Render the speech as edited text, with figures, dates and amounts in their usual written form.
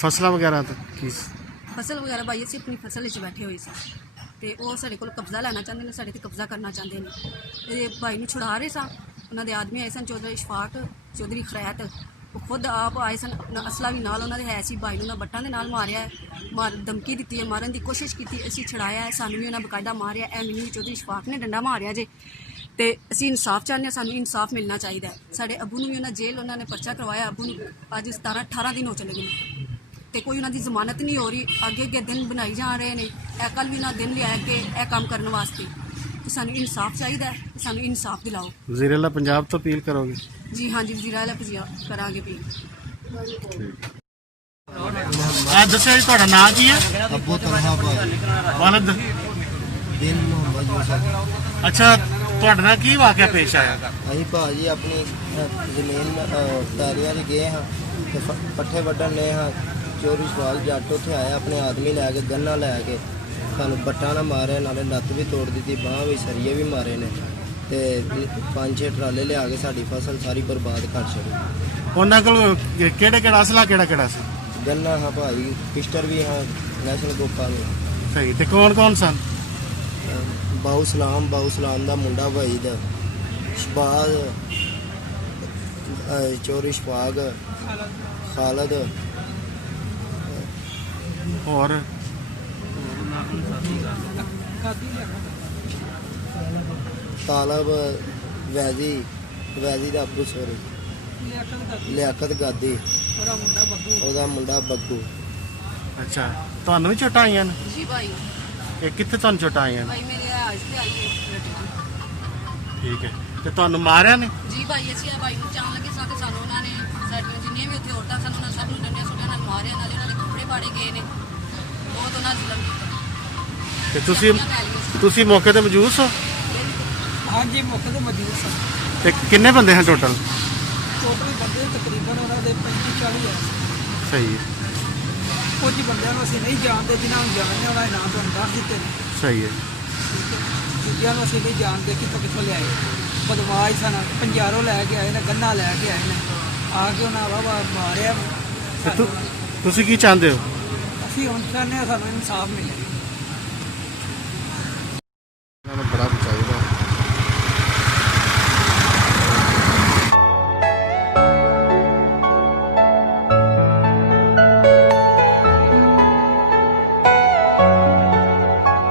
ਫਸਲਾਂ ਵਗੈਰਾ ਤਾਂ ਕੀ ਫਸਲ ਵਗੈਰਾ ਭਾਈ ਅਸੀਂ ਆਪਣੀ ਫਸਲ ਵਿੱਚ ਬੈਠੇ ਹੋਏ ਸੀ ਤੇ ਉਹ ਸਾਡੇ ਕੋਲ ਕਬਜ਼ਾ ਲੈਣਾ ਚਾਹੁੰਦੇ ਨੇ, ਸਾਡੇ ਤੇ ਕਬਜ਼ਾ ਕਰਨਾ ਚਾਹੁੰਦੇ ਨੇ। ਇਹ ਭਾਈ ਨੂੰ ਛੁਡਾ ਰਹੇ ਸਾਂ, ਉਹਨਾਂ ਦੇ ਆਦਮੀ ਆਏ ਸਨ, ਚੌਧਰੀ اشفاق, ਚੌਧਰੀ ਖਰੈਤ, ਉਹ ਖੁਦ ਆਪ ਆਏ ਸਨ, ਅਸਲਾ ਵੀ ਨਾਲ ਉਹਨਾਂ ਦੇ ਹੈ ਸੀ। ਭਾਈ ਨੂੰ ਉਹਨਾਂ ਬੱਟਾਂ ਦੇ ਨਾਲ ਮਾਰਿਆ ਹੈ, ਧਮਕੀ ਦਿੱਤੀ ਹੈ, ਮਾਰਨ ਦੀ ਕੋਸ਼ਿਸ਼ ਕੀਤੀ, ਅਸੀਂ ਛੁਡਾਇਆ ਹੈ, ਸਾਨੂੰ ਵੀ ਉਹਨਾਂ ਬਕਾਇਦਾ ਮਾਰਿਆ। ਇਹ ਮੈਨੂੰ ਵੀ ਚੌਧਰੀ اشفاق ਨੇ ਡੰਡਾ ਮਾਰਿਆ ਜੇ, ਤੇ ਅਸੀਂ ਇਨਸਾਫ ਚਾਹੁੰਦੇ ਹਾਂ, ਸਾਨੂੰ ਇਨਸਾਫ ਮਿਲਣਾ ਚਾਹੀਦਾ ਹੈ। ਸਾਡੇ ਅੱਬੂ ਨੂੰ ਵੀ ਉਹਨਾਂ ਨੇ ਪਰਚਾ ਕਰਵਾਇਆ, ਅੱਬੂ ਨੂੰ ਅੱਜ 17-18 ਦਿਨ ਹੋ ਚਲੇ ਗਏ ਨੇ ਤੇ ਕੋਈ ਉਹਨਾਂ ਦੀ ਜ਼ਮਾਨਤ ਨਹੀਂ ਹੋ ਰਹੀ। ਅੱਗੇ ਦਿਨ ਬਣਾਈ ਜਾ ਰਹੇ ਨੇ, ਇਹ ਕੱਲ੍ਹ ਵੀ ਉਹਨਾਂ ਦਿਨ ਲਿਆਇਆ ਕਿ ਇਹ ਕੰਮ ਕਰਨ ਵਾਸਤੇ। ਤੇ ਸਾਨੂੰ ਇਨਸਾਫ ਚਾਹੀਦਾ ਹੈ, ਸਾਨੂੰ ਇਨਸਾਫ ਦਿਲਾਓ। ਵਜ਼ੀਰ ਆਲਾ ਪੰਜਾਬ ਤੋਂ ਅਪੀਲ ਕਰੋਗੇ? ਜੀ ਹਾਂਜੀ, ਵਜ਼ੀਰ ਆਲਾ ਕਰਾਂਗੇ ਅਪੀਲ। ਦੱਸਿਆ ਜੀ ਤੁਹਾਡਾ ਨਾਂ ਕੀ ਹੈ? ਅੱਬੂ ਤਲਹਾ ਭਾਈ ਵਾਲਦ ਦਿਨ ਮੁਹੰਮਦ ਯੂਸਫ। ਅੱਛਾ, ਤੁਹਾਡੇ ਨਾਲ ਕੀ ਵਾਕਿਆ ਪੇਸ਼ ਆਇਆ? ਅਸੀਂ ਭਾਜੀ ਆਪਣੀ ਜ਼ਮੀਨ ਤਾਰੀਆਂ 'ਚ ਗਏ ਹਾਂ ਤੇ ਪੱਠੇ ਵੱਢਣ ਲਏ ਹਾਂ। ਚੋਰੀ اشفاق ਜੱਟ ਉੱਥੇ ਆਇਆ ਆਪਣੇ ਆਦਮੀ ਲੈ ਕੇ, ਗੰਨਾ ਲੈ ਕੇ, ਸਾਨੂੰ ਬੱਟਾਂ ਨਾਲ ਮਾਰਿਆ, ਨਾਲੇ ਲੱਤ ਵੀ ਤੋੜ ਦਿੱਤੀ, ਬਾਂਹ ਵੀ, ਸਰੀਏ ਵੀ ਮਾਰੇ ਨੇ ਤੇ 5-6 ਟਰਾਲੇ ਲਿਆ ਕੇ ਸਾਡੀ ਫਸਲ ਸਾਰੀ ਬਰਬਾਦ ਕਰ ਛੱਡੀ। ਉਹਨਾਂ ਕੋਲ ਕਿਹੜਾ ਅਸਲਾ ਕਿਹੜਾ ਸੀ? ਗੰਨਾ ਹਾਂ ਭਾਈ, ਪਿਸਟਲ ਵੀ ਹਾਂ, ਨੈਸ਼ਨਲ ਗੋਪਾਂ ਨੂੰ। ਸਹੀ, ਤੇ ਕੌਣ ਸਨ? ਬਾਊਸਲਾਮ ਦਾ ਮੁੰਡਾ ਭਾਈ ਦਾ, ਸ਼ਬਾਜ਼, ਚੋਰੀ اشفاق, ਖਾਲਦ, ਹੋਰ ਤਾਲਬ, ਵੈਜ਼ੀ ਦਾ ਅੱਬੂ, ਸੋਰੀ ਲਿਆਕਤ ਗਾਦੀ, ਉਹਦਾ ਮੁੰਡਾ ਬੱਗੂ। ਅੱਛਾ, ਤੁਹਾਨੂੰ ਵੀ ਚੋਟਾਂ ਆਈਆਂ ਨੇ? ਜੀ ਭਾਈ। ਇਹ ਕਿੱਥੇ ਤੁਹਾਨੂੰ ਚੋਟਾਂ ਆਈਆਂ ਨੇ? ਭਾਈ ਮੇਰੇ ਆਜ ਤੇ ਆਈ ਹੈ। ਠੀਕ ਹੈ, ਤੇ ਤੁਹਾਨੂੰ ਮਾਰਿਆ ਨੇ? ਜੀ ਭਾਈ, ਅਸੀਂ ਭਾਈ ਨੂੰ ਜਾਣ ਲੱਗੇ ਸਾਂ ਤੇ ਸਾਨੂੰ ਉਹਨਾਂ ਨੇ, ਸਾਡੀਆਂ ਜਿੰਨੀਆਂ ਵੀ ਉੱਥੇ ਔਰਤਾਂ ਸਨ, ਉਹਨਾਂ ਸਭ ਨੂੰ ਡੰਡਿਆਂ ਸੁੱਟਿਆਂ ਨਾਲ ਮਾਰਿਆ, ਨਾਲੇ ਉਹਨਾਂ ਦੇ ਕੱਪੜੇ ਪਾੜੇ ਗਏ ਨੇ, ਬਹੁਤ ਉਹਨਾਂ ਜ਼ੁਲਮ ਕੀਤਾ। ਤੇ ਤੁਸੀਂ ਮੌਕੇ ਤੇ ਮੌਜੂਦ ਸੋ? ਹਾਂਜੀ, ਮੌਕੇ ਤੇ ਮੌਜੂਦ ਸਨ। ਤੇ ਕਿੰਨੇ ਬੰਦੇ ਹਨ ਟੋਟਲ ਬੰਦੇ ਤਕਰੀਬਨ ਉਹਨਾਂ ਦੇ 35-40 ਹੈ। ਸਹੀ ਹੈ। ਕੁਝ ਬੰਦਿਆਂ ਨੂੰ ਅਸੀਂ ਨਹੀਂ ਜਾਣਦੇ, ਜਿਨ੍ਹਾਂ ਨੂੰ ਜਾਣਦੇ ਉਹਨਾਂ ਦੇ ਨਾਮ ਤੁਹਾਨੂੰ ਦੱਸ ਦਿੱਤੇ ਨੇ। ਸਹੀ ਹੈ। ਦੂਜਿਆਂ ਨੂੰ ਅਸੀਂ ਨਹੀਂ ਜਾਣਦੇ ਕਿੱਥੋਂ ਲਿਆਏ। ਬਦਮਾਸ਼ ਸਨ, ਪੰਜਾਰੋਂ ਲੈ ਕੇ ਆਏ ਨੇ, ਗੰਨਾ ਲੈ ਕੇ ਆਏ ਨੇ, ਆ ਕੇ ਉਹਨਾਂ ਵਾਵਾ ਮਾਰਿਆ। ਤੁਸੀਂ ਕੀ ਚਾਹੁੰਦੇ ਹੋ? ਅਸੀਂ ਹੁਣ ਚਾਹੁੰਦੇ ਹਾਂ ਸਾਨੂੰ ਇਨਸਾਫ ਮਿਲੇ।